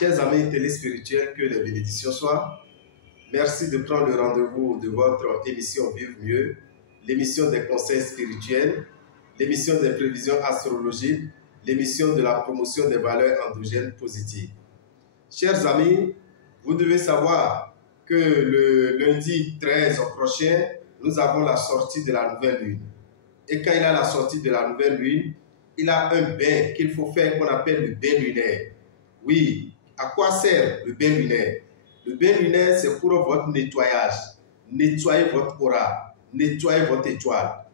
Chers amis téléspirituels, que les bénédictions soient. Merci de prendre le rendez-vous de votre émission Vivre Mieux, l'émission des conseils spirituels, l'émission des prévisions astrologiques, l'émission de la promotion des valeurs endogènes positives. Chers amis, vous devez savoir que le lundi 13 prochain, nous avons la sortie de la nouvelle lune. Et quand il a la sortie de la nouvelle lune, il a un bain qu'il faut faire qu'on appelle le bain lunaire. Oui, à quoi sert le bain lunaire? Le bain lunaire, c'est pour votre nettoyage. Nettoyer votre aura, nettoyer votre étoile.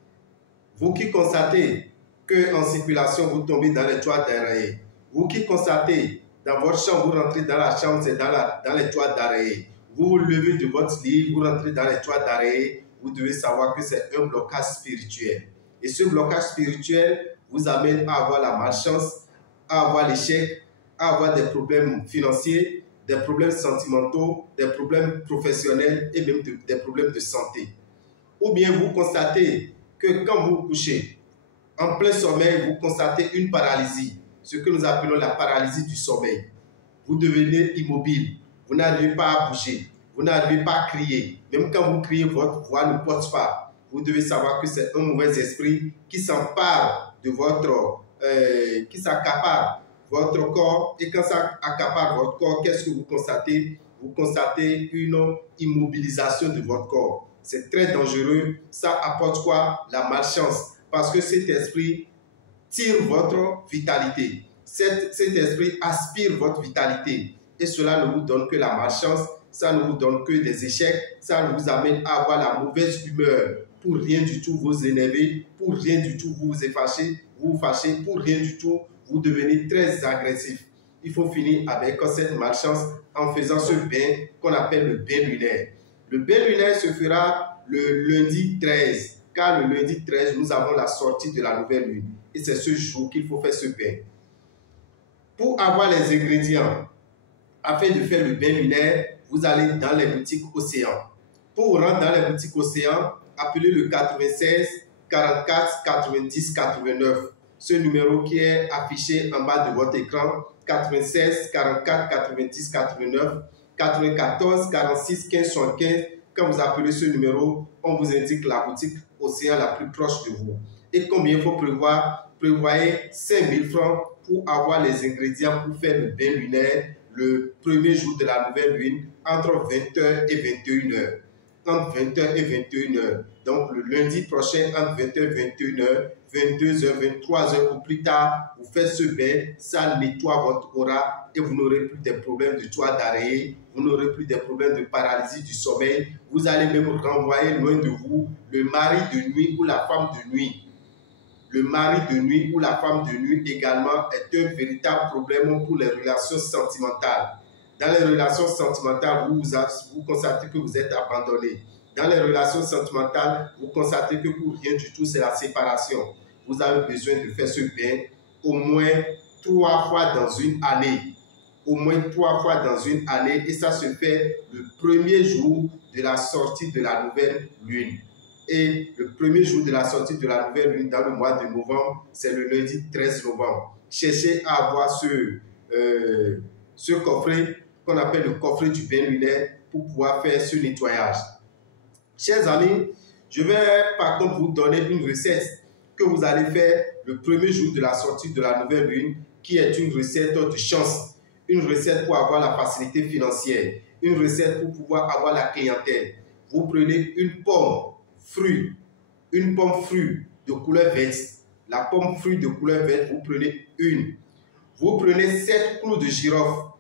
Vous qui constatez qu'en circulation, vous tombez dans l'étoile d'araignée. Vous qui constatez dans votre chambre, vous rentrez dans la chambre, c'est dans l'étoile d'araignée. Vous vous levez de votre lit, vous rentrez dans l'étoile d'araignée. Vous devez savoir que c'est un blocage spirituel. Et ce blocage spirituel vous amène à avoir la malchance, à avoir l'échec, à avoir des problèmes financiers, des problèmes sentimentaux, des problèmes professionnels et même des problèmes de santé. Ou bien vous constatez que quand vous couchez, en plein sommeil, vous constatez une paralysie, ce que nous appelons la paralysie du sommeil. Vous devenez immobile, vous n'arrivez pas à bouger, vous n'arrivez pas à crier. Même quand vous criez, votre voix ne porte pas. Vous devez savoir que c'est un mauvais esprit qui s'empare de votre, qui s'accapare votre corps. Et quand ça accapare votre corps, qu'est-ce que vous constatez? Vous constatez une immobilisation de votre corps. C'est très dangereux. Ça apporte quoi? La malchance. Parce que cet esprit tire votre vitalité. Cet esprit aspire votre vitalité. Et cela ne vous donne que la malchance. Ça ne vous donne que des échecs. Ça vous amène à avoir la mauvaise humeur. Pour rien du tout vous énerver. Pour rien du tout vous fâchez. Vous fâchez. Pour rien du tout vous devenez très agressif. Il faut finir avec cette malchance en faisant ce bain qu'on appelle le bain lunaire. Le bain lunaire se fera le lundi 13, car le lundi 13, nous avons la sortie de la nouvelle lune. Et c'est ce jour qu'il faut faire ce bain. Pour avoir les ingrédients, afin de faire le bain lunaire, vous allez dans les boutiques Océan. Pour vous rendre dans les boutiques Océan, appelez le 96 44 90 89. Ce numéro qui est affiché en bas de votre écran, 96 44 90 89, 94 46 15 75. Quand vous appelez ce numéro, on vous indique la boutique Océan la plus proche de vous. Et combien il faut prévoir? Prévoyez 5 000 francs pour avoir les ingrédients pour faire le bain lunaire le premier jour de la nouvelle lune entre 20h et 21h. Entre 20h et 21h. Donc le lundi prochain, entre 20h et 21h, 22h, 23h ou plus tard, vous faites ce bain, ça nettoie votre aura et vous n'aurez plus des problèmes de toile d'araignée, vous n'aurez plus des problèmes de paralysie du sommeil. Vous allez même renvoyer loin de vous le mari de nuit ou la femme de nuit. Le mari de nuit ou la femme de nuit également est un véritable problème pour les relations sentimentales. Dans les relations sentimentales, vous constatez que vous êtes abandonné. Dans les relations sentimentales, vous constatez que pour rien du tout, c'est la séparation. Vous avez besoin de faire ce bain au moins 3 fois dans une année. Au moins 3 fois dans une année. Et ça se fait le premier jour de la sortie de la nouvelle lune. Et le premier jour de la sortie de la nouvelle lune dans le mois de novembre, c'est le lundi 13 novembre. Cherchez à avoir ce coffret qu'on appelle le coffret du bain lunaire pour pouvoir faire ce nettoyage. Chers amis, je vais par contre vous donner une recette que vous allez faire le premier jour de la sortie de la nouvelle lune, qui est une recette de chance, une recette pour avoir la facilité financière, une recette pour pouvoir avoir la clientèle. Vous prenez une pomme fruit de couleur verte. La pomme fruit de couleur verte, vous prenez une. Vous prenez 7 clous de girofle.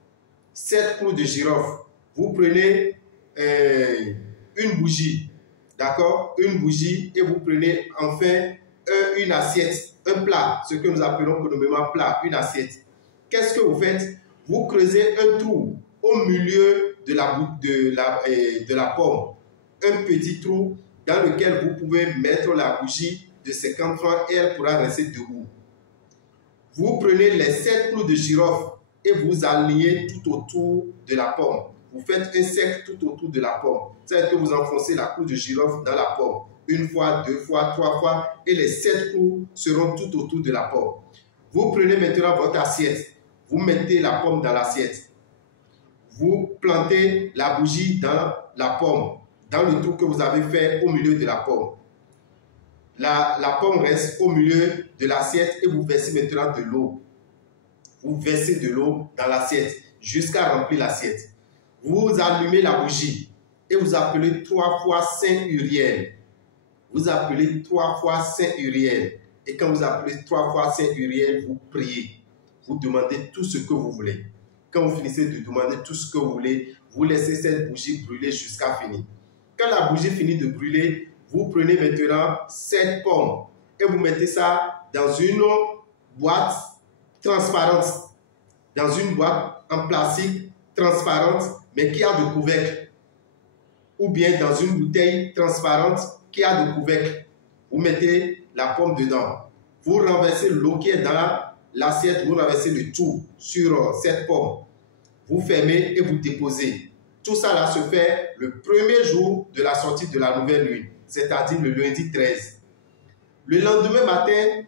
7 clous de girofle. Vous prenez une bougie. D'accord? Une bougie et vous prenez enfin une assiette, un plat, ce que nous appelons communément plat, une assiette. Qu'est-ce que vous faites? Vous creusez un trou au milieu de la pomme. Un petit trou dans lequel vous pouvez mettre la bougie de 50 francs et elle pourra rester debout. Vous prenez les 7 clous de girofle et vous alignez tout autour de la pomme. Vous faites un cercle tout autour de la pomme. C'est-à-dire que vous enfoncez la clou de girofle dans la pomme. 1 fois, 2 fois, 3 fois et les 7 clous seront tout autour de la pomme. Vous prenez maintenant votre assiette. Vous mettez la pomme dans l'assiette. vous plantez la bougie dans la pomme, dans le trou que vous avez fait au milieu de la pomme. La pomme reste au milieu de l'assiette et vous versez maintenant de l'eau. Vous versez de l'eau dans l'assiette jusqu'à remplir l'assiette. Vous allumez la bougie et vous appelez 3 fois Saint Uriel. Vous appelez 3 fois Saint Uriel. Et quand vous appelez 3 fois Saint Uriel, vous priez. Vous demandez tout ce que vous voulez. Quand vous finissez de demander tout ce que vous voulez, vous laissez cette bougie brûler jusqu'à finir. Quand la bougie finit de brûler, vous prenez maintenant cette pomme et vous mettez ça dans une boîte transparente. Dans une boîte en plastique transparente, mais qui a de couvercle. Ou bien dans une bouteille transparente qui a de couvercle. Vous mettez la pomme dedans. Vous renversez l'eau qui est dans l'assiette, vous renversez le tout sur cette pomme. Vous fermez et vous déposez. Tout ça là se fait le premier jour de la sortie de la nouvelle lune, c'est-à-dire le lundi 13. Le lendemain matin,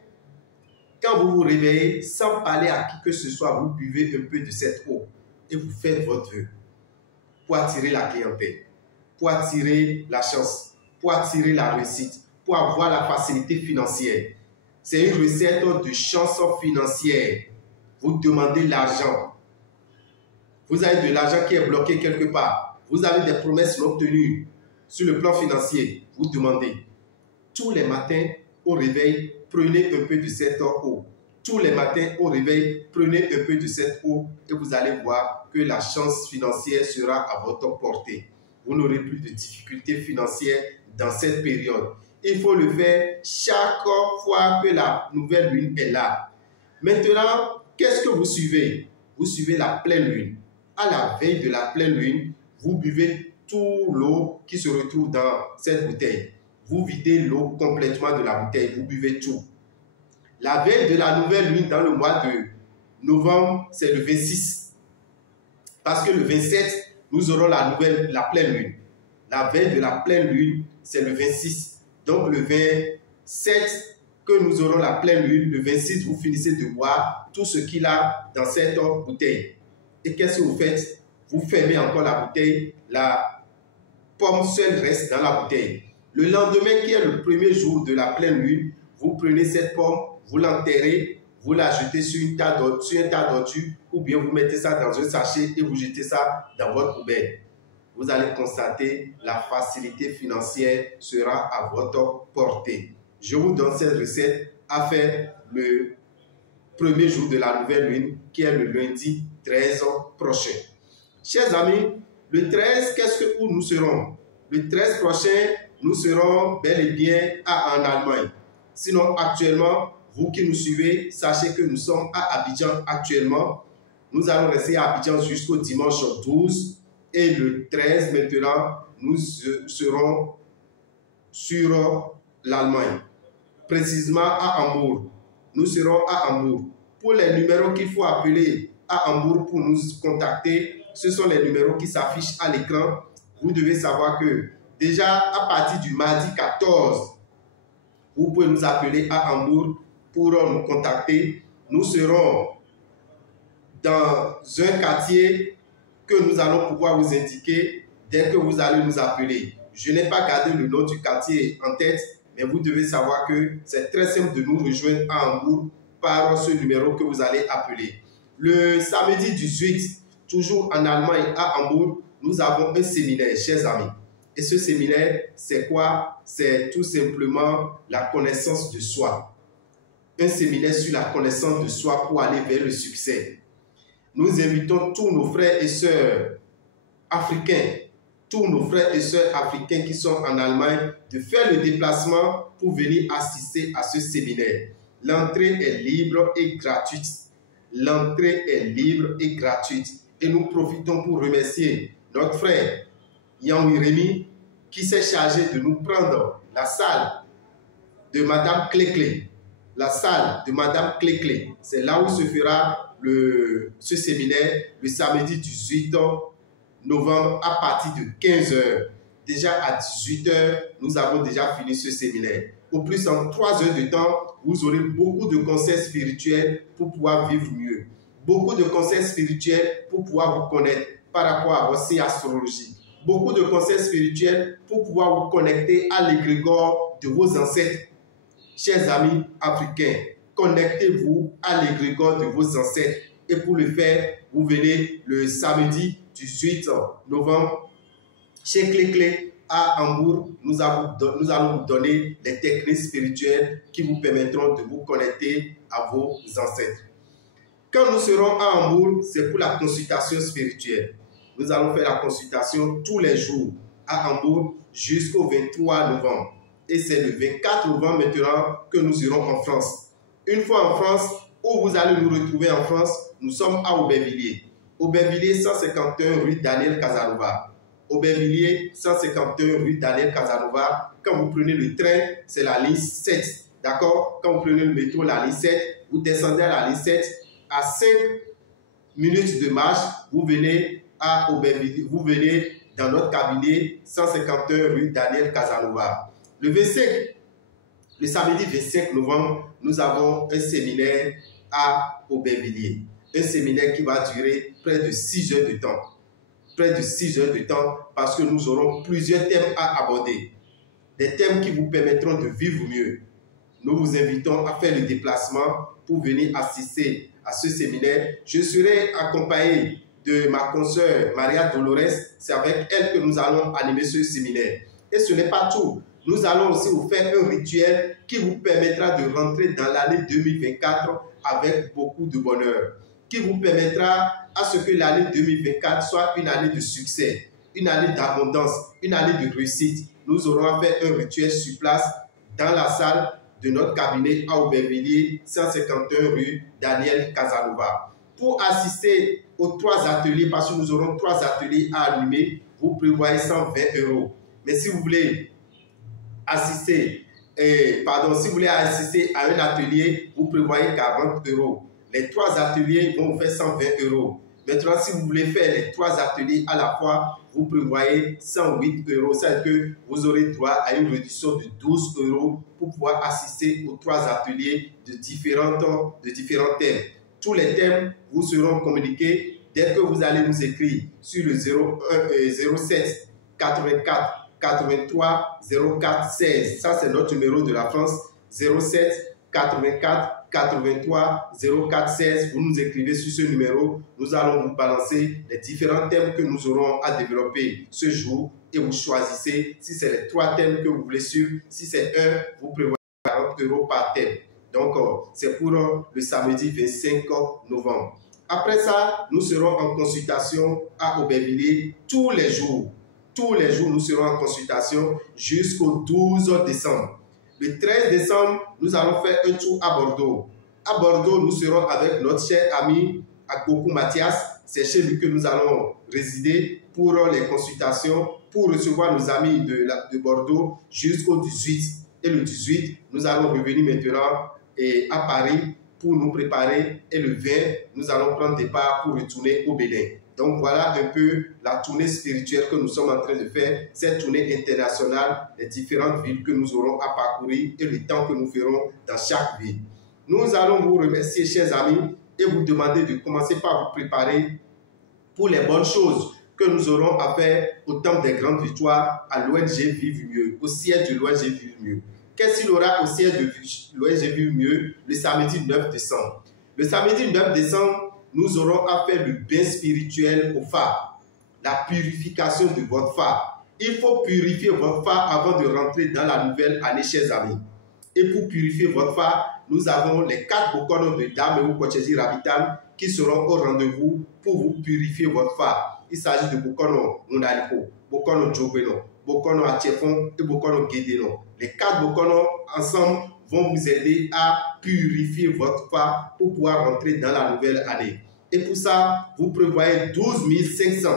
quand vous vous réveillez, sans parler à qui que ce soit, vous buvez un peu de cette eau et vous faites votre vœu pour attirer la clientèle, pour attirer la chance, pour attirer la réussite, pour avoir la facilité financière. C'est une recette de chance financière. Vous demandez l'argent. Vous avez de l'argent qui est bloqué quelque part. Vous avez des promesses non tenues sur le plan financier. Vous demandez. Tous les matins au réveil, prenez un peu de cette eau. Tous les matins au réveil, prenez un peu de cette eau et vous allez voir que la chance financière sera à votre portée. Vous n'aurez plus de difficultés financières dans cette période. Il faut le faire chaque fois que la nouvelle lune est là. Maintenant, qu'est-ce que vous suivez? Vous suivez la pleine lune. À la veille de la pleine lune, vous buvez toute l'eau qui se retrouve dans cette bouteille. Vous videz l'eau complètement de la bouteille, vous buvez tout. La veille de la nouvelle lune dans le mois de novembre, c'est le 26. Parce que le 27, nous aurons la pleine lune. La veille de la pleine lune, c'est le 26. Donc le 27 que nous aurons la pleine lune, le 26, vous finissez de boire tout ce qu'il a dans cette bouteille. Et qu'est-ce que vous faites? Vous fermez encore la bouteille, la pomme seule reste dans la bouteille. Le lendemain, qui est le premier jour de la pleine lune, vous prenez cette pomme, vous l'enterrez, vous la jetez sur un tas d'ordures, ou bien vous mettez ça dans un sachet et vous jetez ça dans votre poubelle. Vous allez constater la facilité financière sera à votre portée. Je vous donne cette recette à faire le premier jour de la nouvelle lune, qui est le lundi 13 prochain. Chers amis, le 13, où nous serons? Le 13 prochain, nous serons bel et bien en Allemagne. Sinon, actuellement, vous qui nous suivez, sachez que nous sommes à Abidjan actuellement. Nous allons rester à Abidjan jusqu'au dimanche 12. Et le 13, maintenant, nous serons sur l'Allemagne. Précisément à Hambourg. Nous serons à Hambourg. Pour les numéros qu'il faut appeler à Hambourg pour nous contacter, ce sont les numéros qui s'affichent à l'écran. Vous devez savoir que déjà à partir du mardi 14, vous pouvez nous appeler à Hambourg pour nous contacter. Nous serons dans un quartier que nous allons pouvoir vous indiquer dès que vous allez nous appeler. Je n'ai pas gardé le nom du quartier en tête, mais vous devez savoir que c'est très simple de nous rejoindre à Hambourg par ce numéro que vous allez appeler. Le samedi 18, toujours en Allemagne à Hambourg, nous avons un séminaire, chers amis. Et ce séminaire, c'est quoi? C'est tout simplement la connaissance de soi. Un séminaire sur la connaissance de soi pour aller vers le succès. Nous invitons tous nos frères et sœurs africains, qui sont en Allemagne, de faire le déplacement pour venir assister à ce séminaire. L'entrée est libre et gratuite. L'entrée est libre et gratuite. Et nous profitons pour remercier notre frère Yann Rémy qui s'est chargé de nous prendre la salle de Madame Cléclé. La salle de Madame Cléclé. C'est là où se fera ce séminaire le samedi 18 novembre à partir de 15 h. Déjà à 18 h, nous avons déjà fini ce séminaire. Au plus, en 3 heures de temps, vous aurez beaucoup de conseils spirituels pour pouvoir vivre mieux. Beaucoup de conseils spirituels pour pouvoir vous connaître. par rapport à votre signe astrologique. Beaucoup de conseils spirituels pour pouvoir vous connecter à l'égrégore de vos ancêtres. Chers amis africains, connectez-vous à l'égrégore de vos ancêtres. Et pour le faire, vous venez le samedi 18 novembre chez Clé à Hambourg. Nous allons vous donner des techniques spirituelles qui vous permettront de vous connecter à vos ancêtres. Quand nous serons à Hambourg, c'est pour la consultation spirituelle. Nous allons faire la consultation tous les jours à Hambourg jusqu'au 23 novembre. Et c'est le 24 novembre maintenant que nous irons en France. Une fois en France, où vous allez nous retrouver en France, nous sommes à Aubervilliers. Aubervilliers, 151 rue Daniel Casanova. Aubervilliers, 151 rue Daniel Casanova. Quand vous prenez le train, c'est la ligne 7. D'accord? Quand vous prenez le métro, la ligne 7, vous descendez à la ligne 7. À 5 minutes de marche, vous venez à Aubervilliers. Vous venez dans notre cabinet, 151 rue Daniel Casanova. Le samedi 25 novembre, nous avons un séminaire à Aubervilliers. Un séminaire qui va durer près de 6 heures de temps. Près de 6 heures de temps parce que nous aurons plusieurs thèmes à aborder. Des thèmes qui vous permettront de vivre mieux. Nous vous invitons à faire le déplacement pour venir assister à ce séminaire. Je serai accompagné de ma consoeur Maria Dolores. C'est avec elle que nous allons animer ce séminaire. Et ce n'est pas tout. Nous allons aussi vous faire un rituel qui vous permettra de rentrer dans l'année 2024 avec beaucoup de bonheur. Qui vous permettra à ce que l'année 2024 soit une année de succès, une année d'abondance, une année de réussite. Nous aurons fait un rituel sur place dans la salle de notre cabinet à Aubervilliers, 151 rue Daniel Casanova. Pour assister aux 3 ateliers, parce que nous aurons 3 ateliers à animer, vous prévoyez 120 €. Mais si vous voulez assister, si vous voulez assister à un atelier, vous prévoyez 40 €. Les 3 ateliers vont vous faire 120 €. Maintenant, si vous voulez faire les 3 ateliers à la fois, vous prévoyez 108 €. C'est-à-dire que vous aurez droit à une réduction de 12 € pour pouvoir assister aux 3 ateliers de différents thèmes. Tous les thèmes vous seront communiqués dès que vous allez nous écrire sur le 07 84 83 04 16. Ça, c'est notre numéro de la France. 07 84 83 04 16. Vous nous écrivez sur ce numéro. Nous allons vous balancer les différents thèmes que nous aurons à développer ce jour et vous choisissez si c'est les 3 thèmes que vous voulez suivre. Si c'est un, vous prévoyez 40 € par thème. Donc, c'est pour le samedi 25 novembre. Après ça, nous serons en consultation à Aubervilliers tous les jours. Tous les jours, nous serons en consultation jusqu'au 12 décembre. Le 13 décembre, nous allons faire un tour à Bordeaux. À Bordeaux, nous serons avec notre cher ami Akoku Mathias. C'est chez lui que nous allons résider pour les consultations, pour recevoir nos amis de Bordeaux jusqu'au 18. Et le 18, nous allons revenir maintenant à Paris pour nous préparer. Et le 20, nous allons prendre départ pour retourner au Bénin. Donc voilà un peu la tournée spirituelle que nous sommes en train de faire, cette tournée internationale, les différentes villes que nous aurons à parcourir et le temps que nous ferons dans chaque ville. Nous allons vous remercier, chers amis, et vous demander de commencer par vous préparer pour les bonnes choses que nous aurons à faire au Temple des Grandes Victoires à l'ONG Vive Mieux, au siège de l'ONG Vive Mieux. Qu'est-ce qu'il y aura au siège de l'ONG Vive Mieux le samedi 9 décembre? Le samedi 9 décembre, nous aurons à faire le bain spirituel au phare, la purification de votre phare. Il faut purifier votre phare avant de rentrer dans la nouvelle année, chers amis. Et pour purifier votre phare, nous avons les 4 bokonos de Dame ou Kocheji Rabital qui seront au rendez-vous pour vous purifier votre phare. Il s'agit de bokono Munaliko, bokono Djobeno, bokono Atiefon et bokono Guédéno. Les 4 bokonos ensemble vont vous aider à purifier votre phare pour pouvoir rentrer dans la nouvelle année. Et pour ça, vous prévoyez 12 500.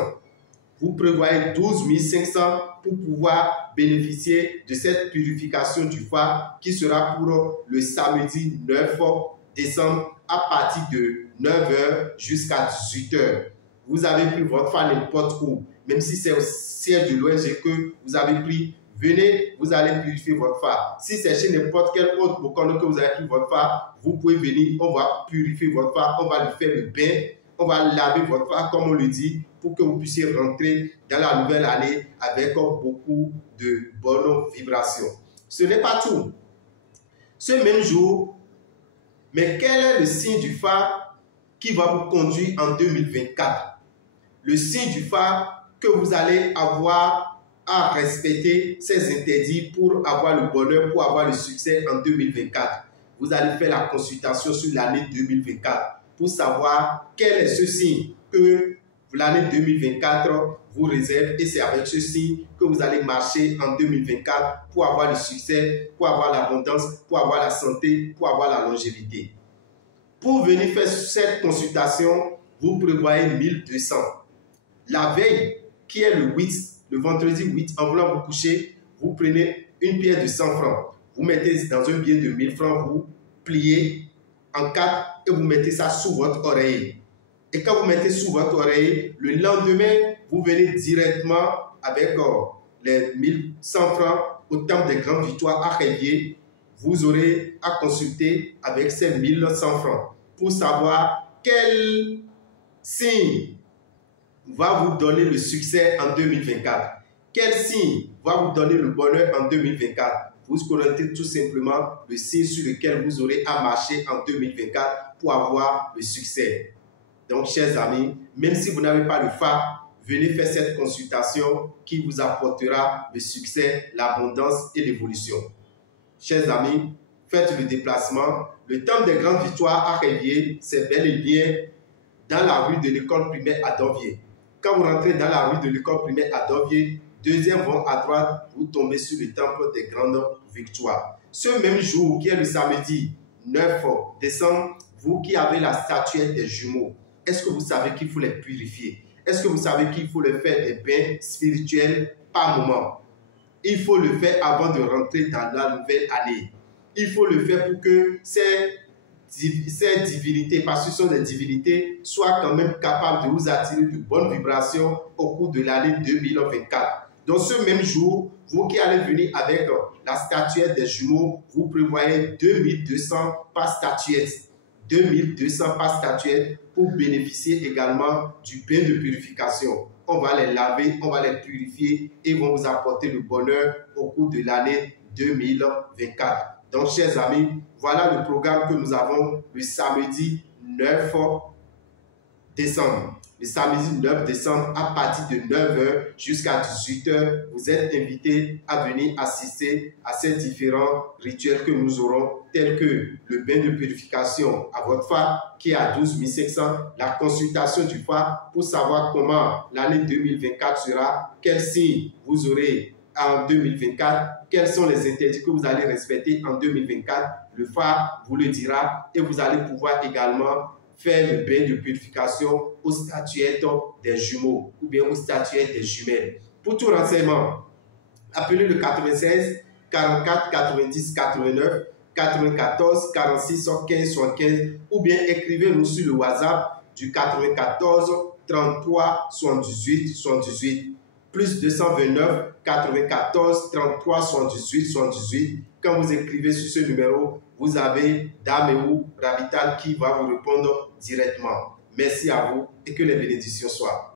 Vous prévoyez 12 500 pour pouvoir bénéficier de cette purification du phare qui sera pour le samedi 9 décembre à partir de 9 h jusqu'à 18 h. Vous avez pris votre phare n'importe où, même si c'est au siège de l'ONG que vous avez pris. Venez, vous allez purifier votre phare. Si c'est chez n'importe quel autre bokono que vous avez pris votre phare, vous pouvez venir, on va purifier votre phare, on va lui faire le bain, on va laver votre foi, comme on le dit, pour que vous puissiez rentrer dans la nouvelle année avec beaucoup de bonnes vibrations. Ce n'est pas tout. Ce même jour, mais quel est le signe du phare qui va vous conduire en 2024? Le signe du phare que vous allez avoir à respecter ces interdits pour avoir le bonheur, pour avoir le succès en 2024. Vous allez faire la consultation sur l'année 2024 pour savoir quel est ce signe que l'année 2024 vous réserve, et c'est avec ce signe que vous allez marcher en 2024 pour avoir le succès, pour avoir l'abondance, pour avoir la santé, pour avoir la longévité. Pour venir faire cette consultation, vous prévoyez 1200. La veille, qui est le 8, le vendredi 8, en voulant vous coucher, vous prenez une pierre de 100 francs. Vous mettez dans un billet de 1000 francs, vous pliez en 4 et vous mettez ça sous votre oreille. Et quand vous mettez sous votre oreille, le lendemain, vous venez directement avec les 1100 francs au temple des grandes victoires à Révier. Vous aurez à consulter avec ces 1100 francs pour savoir quel signe va vous donner le succès en 2024. Quel signe va vous donner le bonheur en 2024? Vous connaissez tout simplement le signe sur lequel vous aurez à marcher en 2024 pour avoir le succès. Donc, chers amis, même si vous n'avez pas le phare, venez faire cette consultation qui vous apportera le succès, l'abondance et l'évolution. Chers amis, faites le déplacement. Le temple des grandes victoires à Révier, c'est bel et bien dans la rue de l'école primaire à Dovier. Quand vous rentrez dans la rue de l'école primaire à Dovier, deuxième rond à droite, vous tombez sur le temple des grandes victoires. Ce même jour, qui est le samedi 9 décembre, vous qui avez la statuette des jumeaux, est-ce que vous savez qu'il faut les purifier? Est-ce que vous savez qu'il faut leur faire des bains spirituels par moment? Il faut le faire avant de rentrer dans la nouvelle année. Il faut le faire pour que ces divinités, parce que ce sont des divinités, soient quand même capables de vous attirer de bonnes vibrations au cours de l'année 2024. Donc ce même jour, vous qui allez venir avec la statuette des jumeaux, vous prévoyez 2200 par statuette. 2200 par statuette pour bénéficier également du bain de purification. On va les laver, on va les purifier et vont vous apporter le bonheur au cours de l'année 2024. Donc, chers amis, voilà le programme que nous avons le samedi 9 décembre. Le samedi 9 décembre, à partir de 9 h jusqu'à 18 h, vous êtes invités à venir assister à ces différents rituels que nous aurons, tels que le bain de purification à votre phare, qui est à 12 500, la consultation du phare pour savoir comment l'année 2024 sera, quels signes vous aurez en 2024, quels sont les interdits que vous allez respecter en 2024. Le phare vous le dira et vous allez pouvoir également faire le bain de purification aux statuettes des jumeaux ou bien aux statuettes des jumelles. Pour tout renseignement, appelez le 96 44 90 89 94 46 15 75 ou bien écrivez-nous sur le WhatsApp du 94 33 78 78 plus 229 94 33 78 78. Quand vous écrivez sur ce numéro, vous avez Dame Rabital qui va vous répondre directement. Merci à vous et que les bénédictions soient.